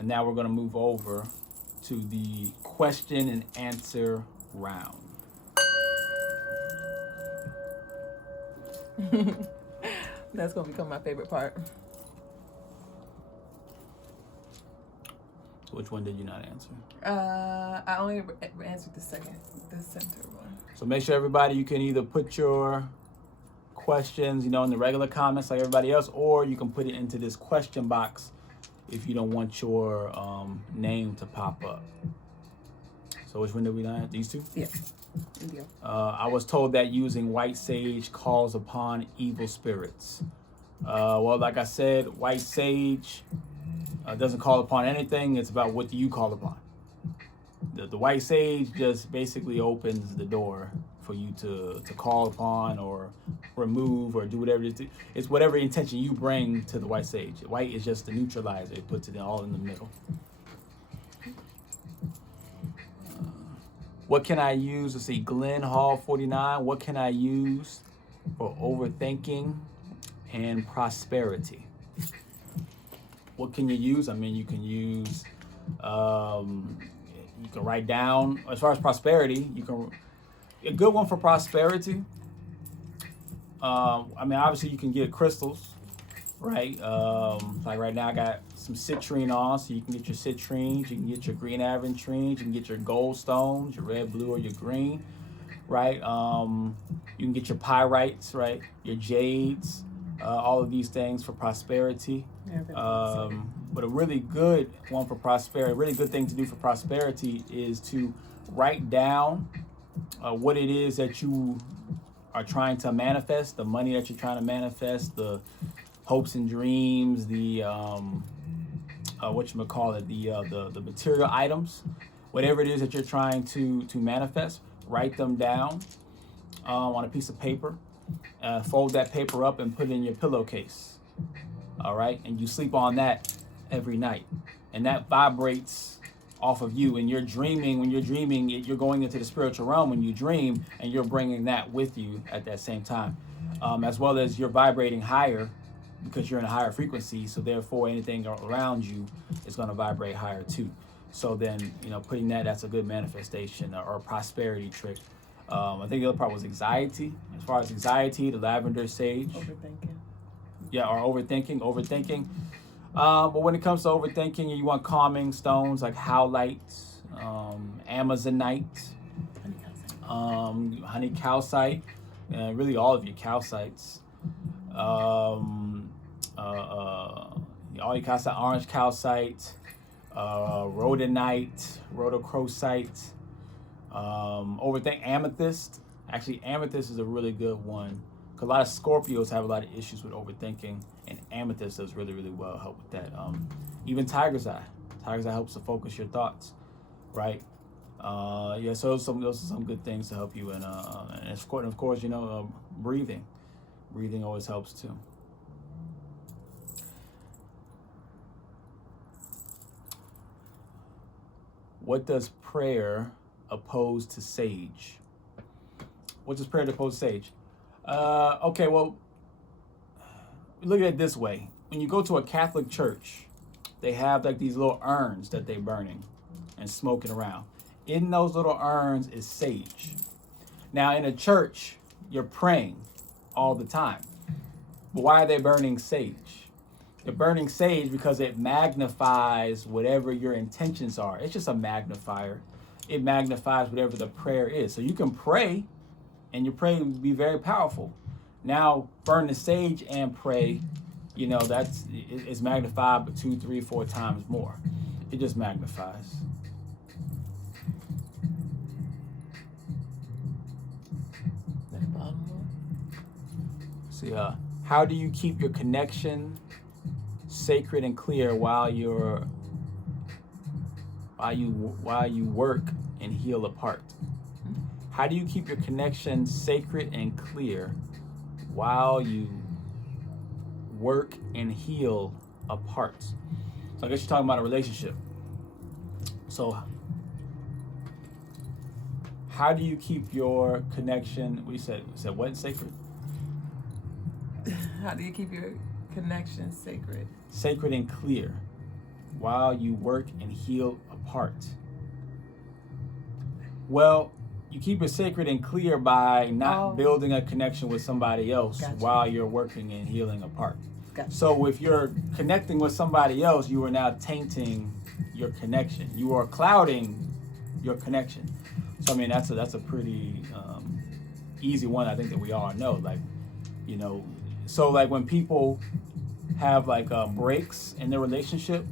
And now we're going to move over to the question and answer round. That's going to become my favorite part. Which one did you not answer? I only answered the center one. So make sure everybody, you can either put your questions, in the regular comments like everybody else, or you can put it into this question box if you don't want your name to pop up. So which one did we not answer? These two? Yeah. I was told that using white sage calls upon evil spirits. Well, like I said, white sage doesn't call upon anything. It's about what do you call upon. The white sage just basically opens the door for you to call upon or remove or do whatever it is. It's whatever intention you bring to the white sage. White is just the neutralizer. It puts it all in the middle. What can I use? Let's see, Glenn Hall 49. What can I use for overthinking and prosperity? What can you use? I mean, you can use, you can write down, as far as prosperity, a good one for prosperity. I mean, obviously you can get crystals, right? Like right now I got some citrine on, so you can get your citrines, you can get your green aventurines, you can get your gold stones, your red, blue, or your green, right? You can get your pyrites, right? Your jades, all of these things for prosperity. But a really good one for prosperity, a really good thing to do for prosperity is to write down what it is that you are trying to manifest, the money that you're trying to manifest, the hopes and dreams, the the material items, whatever it is that you're trying to manifest. Write them down on a piece of paper. Fold that paper up and put it in your pillowcase. All right, and you sleep on that every night, and that vibrates off of you. And you're dreaming. When you're dreaming, you're going into the spiritual realm when you dream, and you're bringing that with you at that same time, as well as you're vibrating higher because you're in a higher frequency. So therefore, anything around you is going to vibrate higher too. So then, putting that's a good manifestation or a prosperity trick. I think the other part was anxiety. As far as anxiety, the lavender sage. Overthinking. Yeah, or overthinking. But when it comes to overthinking, you want calming stones like howlite, amazonite, honey calcite, really all of your calcites. All your calcite, orange calcite, rhodonite, rhodochrosite, overthink amethyst. Actually, amethyst is a really good one. A lot of Scorpios have a lot of issues with overthinking, and amethyst does really, really well help with that. Even tiger's eye. Tiger's eye helps to focus your thoughts, right? So those are some good things to help you. And of course, breathing. Breathing always helps too. What does prayer oppose to sage? What does prayer oppose to sage? Okay, well, look at it this way. When you go to a Catholic church, they have like these little urns that they're burning and smoking around. In those little urns is sage. Now, in a church, you're praying all the time. But why are they burning sage? They're burning sage because it magnifies whatever your intentions are. It's just a magnifier. It magnifies whatever the prayer is. So you can pray, and your prayer will be very powerful. Now, burn the sage and pray, it's magnified but 2, 3, 4 times more. It just magnifies. See, how do you keep your connection sacred and clear while you work and heal apart? How do you keep your connection sacred and clear while you work and heal apart? So I guess you're talking about a relationship. So how do you keep your connection, what you said what, sacred? How do you keep your connection sacred? Sacred and clear. while you work and heal apart? Well, you keep it sacred and clear by not building a connection with somebody else while you're working and healing apart. So if you're connecting with somebody else, you are now tainting your connection. You are clouding your connection. So I mean, that's a pretty easy one. I think that we all know. Like, you know, so like when people have like breaks in their relationship,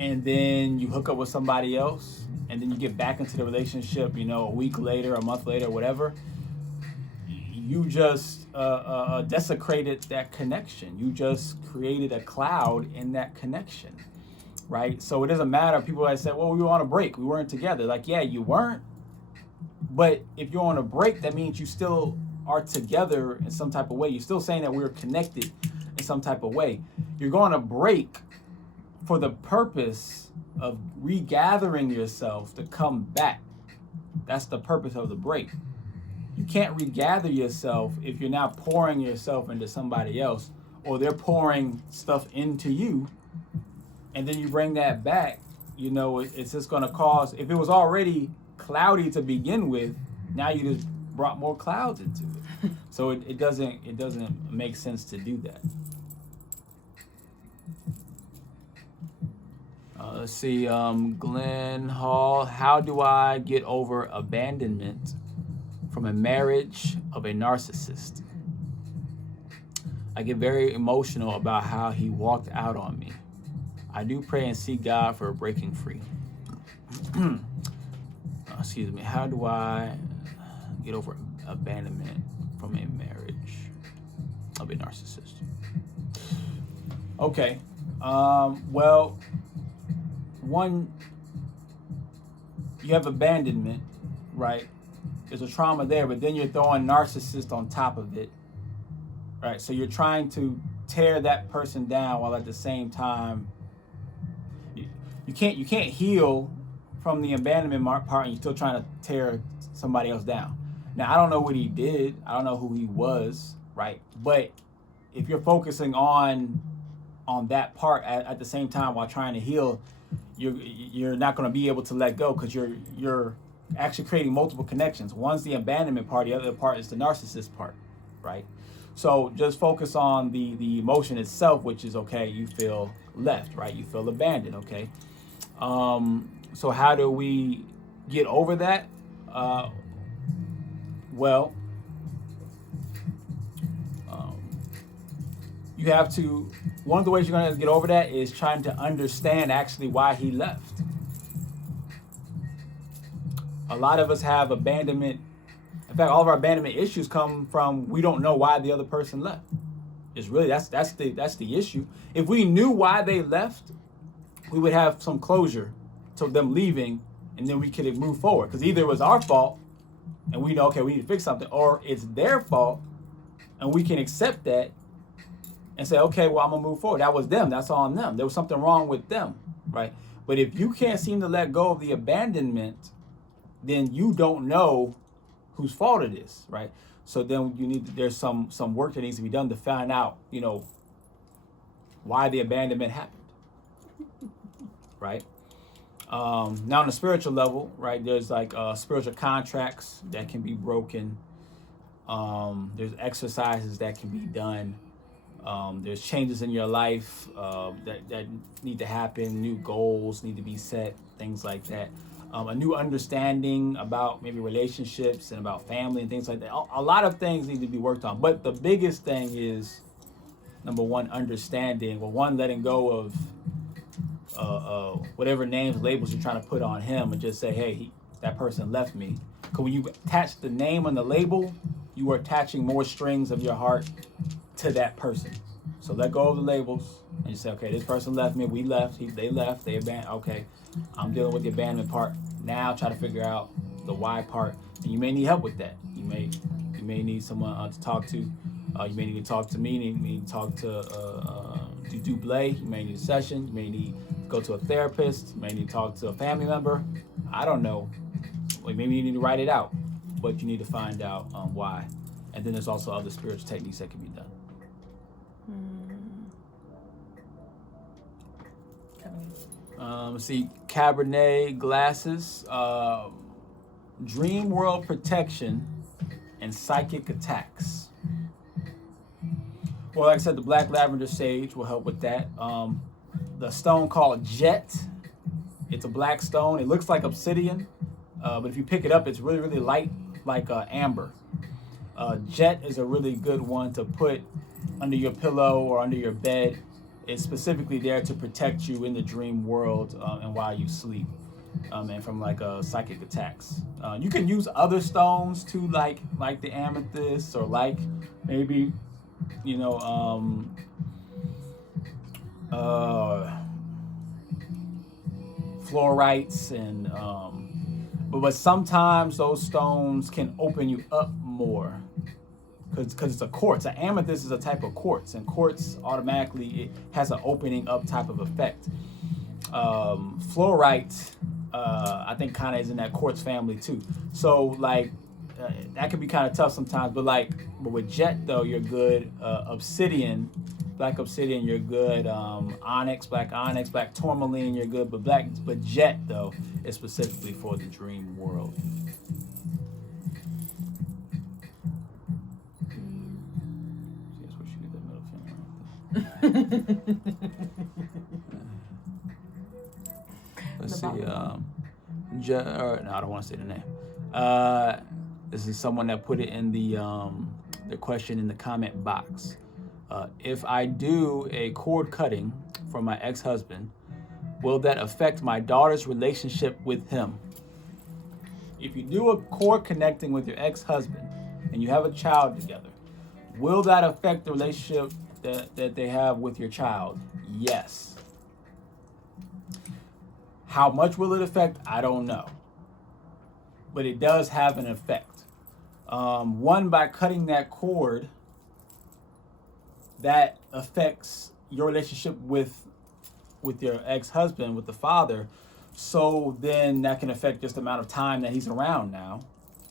and then you hook up with somebody else, and then you get back into the relationship, you know, a week later, a month later, whatever, you just desecrated that connection. You just created a cloud in that connection, right? So it doesn't matter. People that said, well, we were on a break, we weren't together. Like, yeah, you weren't. But if you're on a break, that means you still are together in some type of way. You're still saying that we're connected in some type of way. You're going to break for the purpose of regathering yourself to come back. That's the purpose of the break. You can't regather yourself if you're not pouring yourself into somebody else, or they're pouring stuff into you, and then you bring that back. You know, it's just going to cause, if it was already cloudy to begin with, now you just brought more clouds into it. So it doesn't make sense to do that. Let's see, Glenn Hall, how do I get over abandonment from a marriage of a narcissist? I get very emotional about how he walked out on me. I do pray and seek God for breaking free. Excuse me, how do I get over abandonment from a marriage of a narcissist? Okay, well, one, you have abandonment, right? There's a trauma there, but then you're throwing narcissist on top of it, right? So you're trying to tear that person down while at the same time, you can't heal from the abandonment part, and you're still trying to tear somebody else down. Now, I don't know what he did. I don't know who he was, right? But if you're focusing on that part at the same time while trying to heal, you're not going to be able to let go, because you're actually creating multiple connections. One's the abandonment part, the other part is the narcissist part, right? So just focus on the emotion itself, which is, okay, you feel left, right? You feel abandoned, okay? So how do we get over that? Well, you have to, one of the ways you're going to get over that is trying to understand actually why he left. A lot of us have abandonment. In fact, all of our abandonment issues come from, we don't know why the other person left. It's really, that's the issue. If we knew why they left, we would have some closure to them leaving, and then we could move forward. Because either it was our fault, and we know, okay, we need to fix something, or it's their fault, and we can accept that and say, okay, well, I'm gonna move forward. That was them, that's on them. There was something wrong with them, right? But if you can't seem to let go of the abandonment, then you don't know whose fault it is, right? So then there's some work that needs to be done to find out, you know, why the abandonment happened, right? Now on a spiritual level, right, there's like spiritual contracts that can be broken. There's exercises that can be done. There's changes in your life that need to happen. New goals need to be set, things like that. A new understanding about maybe relationships and about family and things like that. A lot of things need to be worked on. But the biggest thing is, number one, understanding. Well, one, letting go of whatever names, labels you're trying to put on him, and just say, hey, that person left me. Because when you attach the name on the label, you are attaching more strings of your heart to that person. So let go of the labels and you say, okay, this person left me, we left, they left, they abandoned. Okay, I'm dealing with the abandonment part. Now try to figure out the why part. And you may need help with that. You may need someone to talk to. You may need to talk to me. You may need to talk to Dublé. You may need a session. You may need to go to a therapist. You may need to talk to a family member. I don't know. Like, maybe you need to write it out, but you need to find out why. And then there's also other spiritual techniques that can be done. Let's see, Cabernet glasses, dream world protection, and psychic attacks. Well, like I said, the black lavender sage will help with that. The stone called jet, it's a black stone. It looks like obsidian, but if you pick it up, it's really, really light, like amber. Jet is a really good one to put under your pillow or under your bed. It's specifically there to protect you in the dream world and while you sleep, and from like psychic attacks. You can use other stones too, like the amethyst, or like maybe, you know, fluorites, and but sometimes those stones can open you up more. Because it's a quartz. An amethyst is a type of quartz, and quartz automatically it has an opening up type of effect. Fluorite, I think, kind of is in that quartz family too. So like that can be kind of tough sometimes. But with jet though, you're good. Obsidian, black obsidian, you're good. Onyx, black tourmaline, you're good. But jet though is specifically for the dream world. Let's see. No, I don't want to say the name. This is someone that put it in the question in the comment box. If I do a cord cutting for my ex-husband, will that affect my daughter's relationship with him? If you do a cord connecting with your ex-husband and you have a child together, will that affect the relationship that they have with your child? Yes. How much will it affect? I don't know. But it does have an effect. One, by cutting that cord, that affects your relationship with your ex-husband, with the father. So then that can affect just the amount of time that he's around now,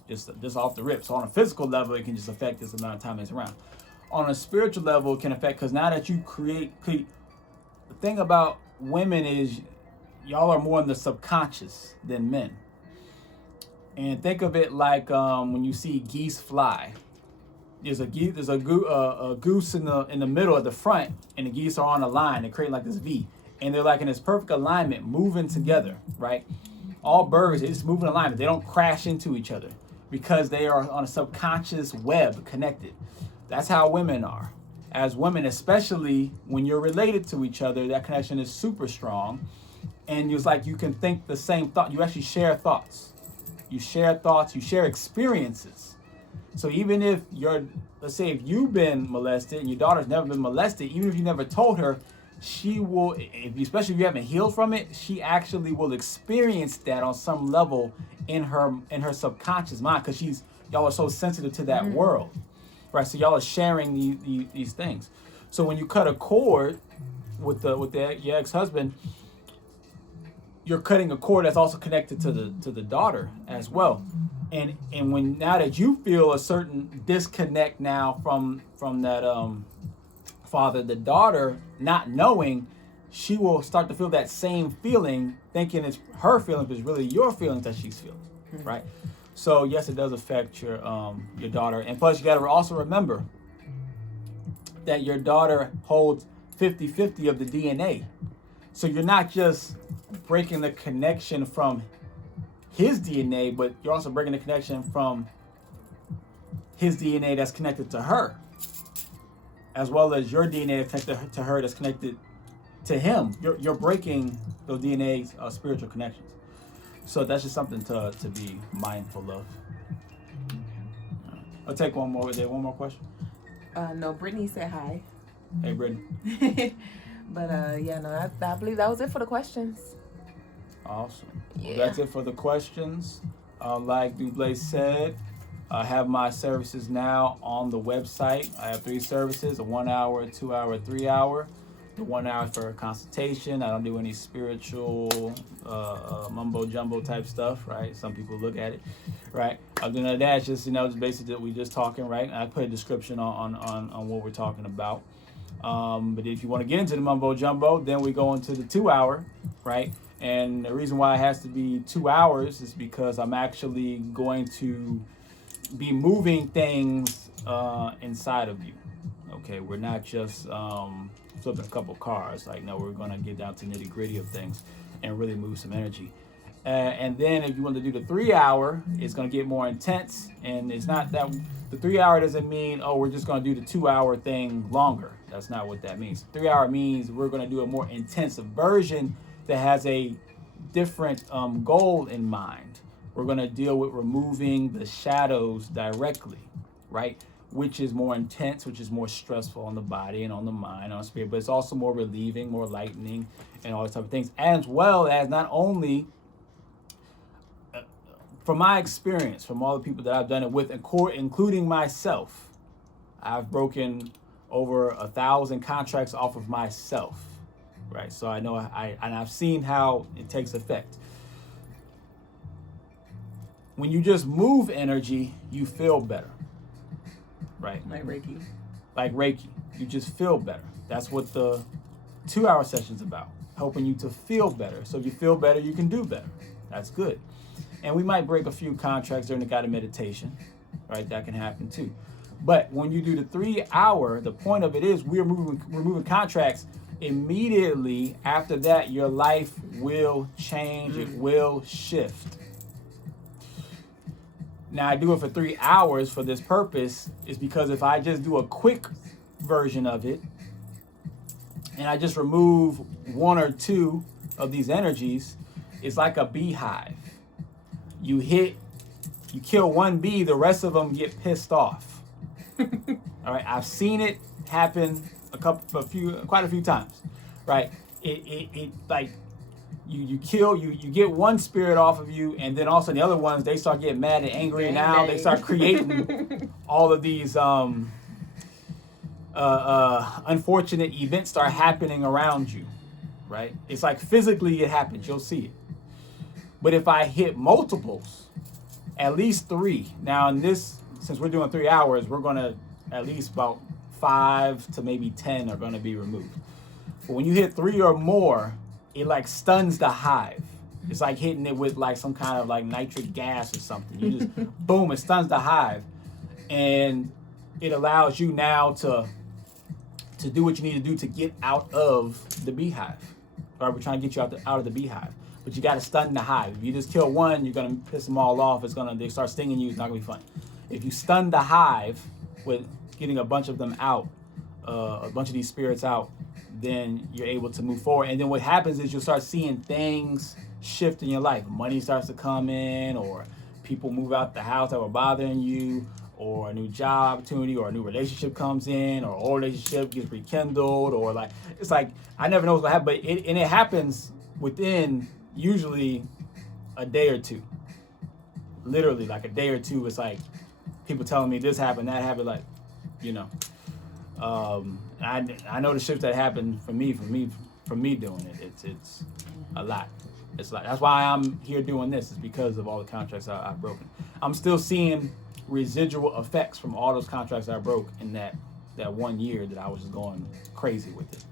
just off the rip. So on a physical level, it can just affect this amount of time he's around. On a spiritual level, it can affect, because now that you create, the thing about women is y'all are more in the subconscious than men. And think of it like when you see geese fly. There's a goose in the middle at the front, and the geese are on a line. They create like this V, and they're like in this perfect alignment, moving together, right? All birds, they just move in alignment. They don't crash into each other because they are on a subconscious web connected. That's how women are. As women, especially when you're related to each other, that connection is super strong. And it's like you can think the same thought. You actually share thoughts. You share experiences. So even if let's say if you've been molested and your daughter's never been molested, even if you never told her, she will, especially if you haven't healed from it, she actually will experience that on some level in her subconscious mind, because y'all are so sensitive to that world. Right, so y'all are sharing these things. So when you cut a cord with your ex-husband, you're cutting a cord that's also connected to the daughter as well. And when now that you feel a certain disconnect now from that father, the daughter, not knowing, she will start to feel that same feeling, thinking it's her feeling, but it's really your feelings that she's feeling, right? So yes, it does affect your daughter. And plus, you got to also remember that your daughter holds 50-50 of the DNA. So you're not just breaking the connection from his DNA, but you're also breaking the connection from his DNA that's connected to her, as well as your DNA that's connected to her that's connected to him. You're breaking those DNA spiritual connections. So that's just something to be mindful of. I'll take one more. Is there one more question? No, Brittany said hi. Hey, Brittany. But I believe that was it for the questions. Awesome. Yeah. Well, that's it for the questions. Like Dublé said, I have my services now on the website. I have 3 services: a 1 hour, 2 hour, 3 hour. The 1 hour for a consultation. I don't do any spiritual mumbo jumbo type stuff, right? Some people look at it, right? Other than that, it's just, just basically that we just talking, right? I put a description on what we're talking about. But if you want to get into the mumbo jumbo, then we go into the 2 hour, right? And the reason why it has to be 2 hours is because I'm actually going to be moving things inside of you. Okay, we're not just flipping a couple cars. Like, no, we're going to get down to nitty gritty of things and really move some energy. And then if you want to do the 3 hour, it's going to get more intense. And it's not that the 3 hour doesn't mean, oh, we're just going to do the 2 hour thing longer. That's not what that means. 3 hour means we're going to do a more intensive version that has a different goal in mind. We're going to deal with removing the shadows directly, right? Which is more intense, which is more stressful on the body and on the mind, on the spirit, but it's also more relieving, more lightening, and all those type of things. As well as not only, from my experience, from all the people that I've done it with, including myself, I've broken over 1,000 contracts off of myself, right? So I know I've seen how it takes effect. When you just move energy, you feel better. Right? Like Reiki. Like Reiki. You just feel better. That's what the 2 hour session's about. Helping you to feel better. So if you feel better, you can do better. That's good. And we might break a few contracts during the guided meditation. Right? That can happen too. But when you do the 3 hour, the point of it is we're moving contracts. Immediately after that, your life will change. It will shift. Now, I do it for 3 hours for this purpose is because if I just do a quick version of it and I just remove 1 or 2 of these energies, it's like a beehive. You kill one bee, the rest of them get pissed off. All right, I've seen it happen quite a few times, right? It like, you get one spirit off of you, and then also the other ones, they start getting mad and angry. Now they start creating all of these unfortunate events start happening around you, right? It's like physically it happens, you'll see it. But if I hit multiples, at least 3. Now in this, since we're doing 3 hours, we're gonna at least about 5 to maybe 10 are gonna be removed. But when you hit 3 or more, it like stuns the hive. It's like hitting it with like some kind of like nitric gas or something. You just, boom, it stuns the hive. And it allows you now to do what you need to do to get out of the beehive. Right, we're trying to get you out of the beehive. But you gotta stun the hive. If you just kill one, you're gonna piss them all off. They start stinging you, it's not gonna be fun. If you stun the hive with getting a bunch of them out, a bunch of these spirits out, then you're able to move forward. And then what happens is you'll start seeing things shift in your life. Money starts to come in, or people move out the house that were bothering you, or a new job opportunity, or a new relationship comes in, or old relationship gets rekindled, or like, it's like, I never know what's gonna happen, but it happens within usually a day or two. Literally like a day or two, it's like people telling me this happened, that happened, like, you know. I know the shifts that happened for me doing it. It's a lot. It's like, that's why I'm here doing this, is because of all the contracts I've broken. I'm still seeing residual effects from all those contracts I broke in that 1 year that I was just going crazy with it.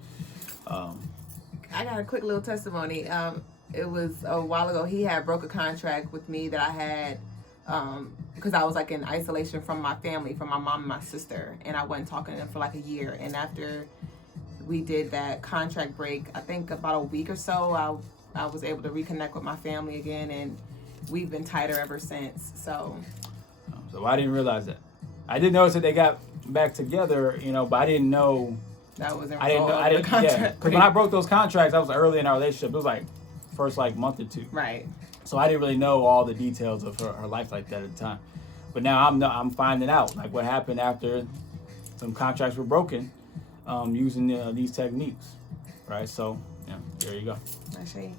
I got a quick little testimony. It was a while ago. He had broke a contract with me that I had because I was like in isolation from my family, from my mom and my sister, and I wasn't talking to them for like a year. And after we did that contract break, I think about a week or so, I was able to reconnect with my family again, and we've been tighter ever since. So I didn't realize that. I did notice that they got back together, but I didn't know. That was in I didn't know. I didn't. Yeah, because when I broke those contracts, I was early in our relationship. It was like first like month or 2. Right. So I didn't really know all the details of her life like that at the time. But now I'm finding out like what happened after some contracts were broken, using these techniques, right? So yeah, there you go. I see.